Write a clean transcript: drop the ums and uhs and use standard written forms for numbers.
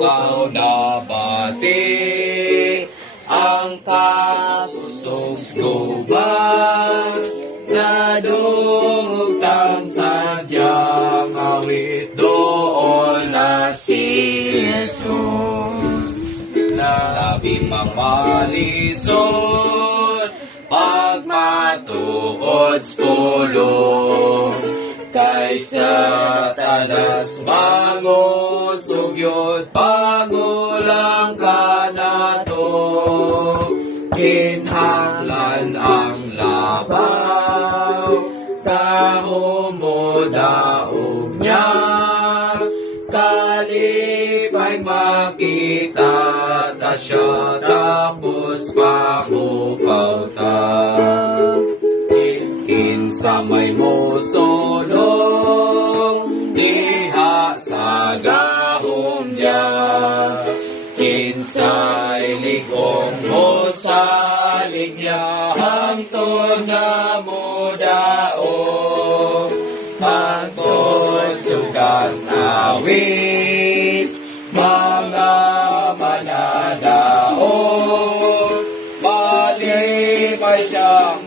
bukaw na bati, ang kapusogs gubat, nadungog tang sadyang awit doon na si Jesus. Labi mamalisod, pagmatuod spulong, kaysa tadas mangusugyot pagulang ka na to. Kinhanglan ang labaw, kahumudaog niya, kalipay makita ta siya, tapos pamukaw ta. Kinsa may musulong, diha sa gahom niya, kinsay ligong mo sa ligya, hangtod nga mudaog, hangtod sugat awit, mga manadaog, malipay siyang